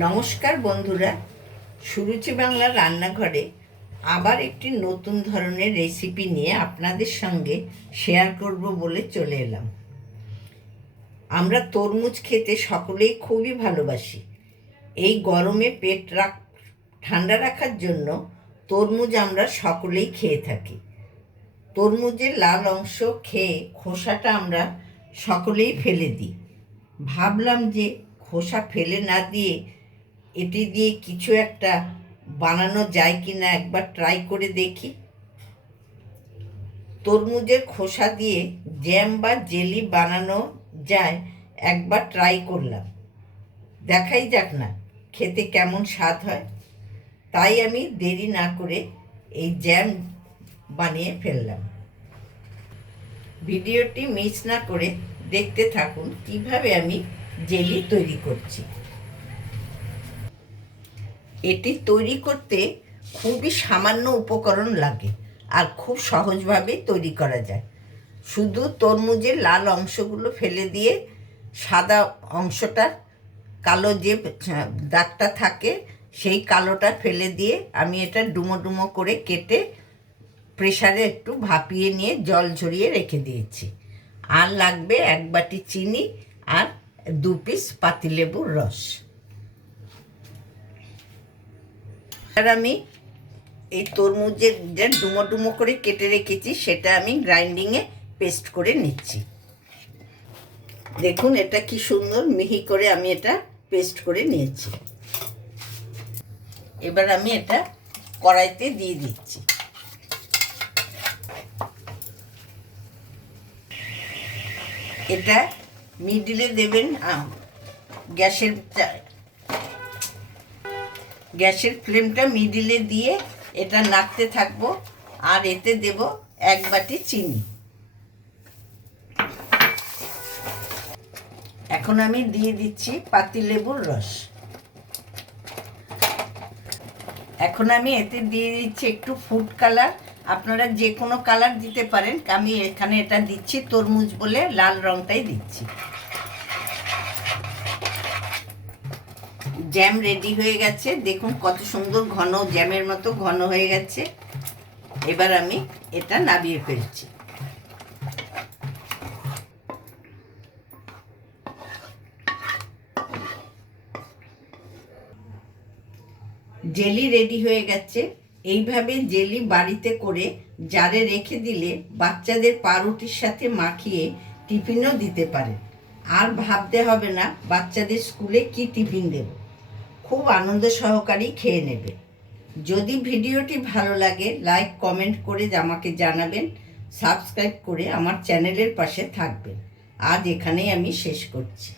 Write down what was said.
নমস্কার বন্ধুরা, সুরুচি বাংলার রান্নাঘরে আবার একটি নতুন ধরনের রেসিপি নিয়ে আপনাদের সঙ্গে শেয়ার করব বলে চলে এলাম। আমরা তরমুজ খেতে সকলেই খুবই ভালোবাসি। এই গরমে ঠান্ডা রাখার জন্য তরমুজ আমরা সকলেই খেয়ে থাকি। তরমুজের লাল অংশ খেয়ে খোসাটা আমরা সকলেই ফেলে দিই। ভাবলাম যে খোসা ফেলে না দিয়ে এটি দিয়ে কিছু একটা বানানো যায় কি না একবার ট্রাই করে দেখি। তরমুজের খোসা দিয়ে জ্যাম বা জেলি বানানো যায়, একবার ট্রাই করলাম, দেখাই যাক না খেতে কেমন স্বাদ হয়। তাই আমি দেরি না করে এই জ্যাম বানিয়ে ফেললাম। ভিডিওটি মিস না করে দেখতে থাকুন কিভাবে আমি জেলি তৈরি করছি। এটি তৈরি করতে খুবই সামান্য উপকরণ লাগে আর খুব সহজভাবে তৈরি করা যায়। শুধু তরমুজের লাল অংশগুলো ফেলে দিয়ে সাদা অংশটা, কালো যে দাগটা থাকে সেই কালোটা ফেলে দিয়ে আমি এটা ডুমো ডুমো করে কেটে প্রেসারে একটু ভাপিয়ে নিয়ে জল ঝরিয়ে রেখে দিয়েছি। আর লাগবে 1 বাটি চিনি আর 2 পিস পাতিলেবুর রস। আর আমি এই তরমুজের যে ডুমো ডুমো করে কেটে রেখেছি সেটা আমি গ্রাইন্ডিংয়ে পেস্ট করে নিচ্ছি। দেখুন এটা কি সুন্দর মিহি করে আমি এটা পেস্ট করে নিয়েছি। এবার আমি এটা কড়াইতে দিয়ে দিচ্ছি। এটা মিডিলে দেবেন। গ্যাসের ফ্লেমটা মিডিলে দিয়ে এটা নাড়তে থাকবো। আর এতে দেব 1 বাটি চিনি। এখন আমি দিয়ে দিচ্ছি পাতিলেবুর রস। এখন আমি এতে দিয়ে দিচ্ছি একটু ফুড কালার। আপনারা যে কোনো কালার দিতে পারেন, আমি এখানে এটা দিচ্ছি তরমুজ বলে লাল রংটাই দিচ্ছি। জ্যাম রেডি হয়ে গেছে, দেখুন কত সুন্দর ঘন, জ্যামের মতো ঘন হয়ে গেছে। এবার আমি এটা নামিয়ে ফেলছি। জেলি রেডি হয়ে গেছে। এইভাবে জেলি বাড়িতে করে জারে রেখে দিলে বাচ্চাদের পাউরুটির সাথে মাখিয়ে টিফিনও দিতে পারেন। আর ভাবতে হবে না বাচ্চাদের স্কুলে কি টিফিন দেব, খুব আনন্দ সহকারেই খেয়ে নেবে। যদি ভিডিওটি ভালো লাগে লাইক কমেন্ট করে আমাকে জানাবেন, সাবস্ক্রাইব করে আমার চ্যানেলের পাশে থাকবেন। আজ এখানেই আমি শেষ করছি।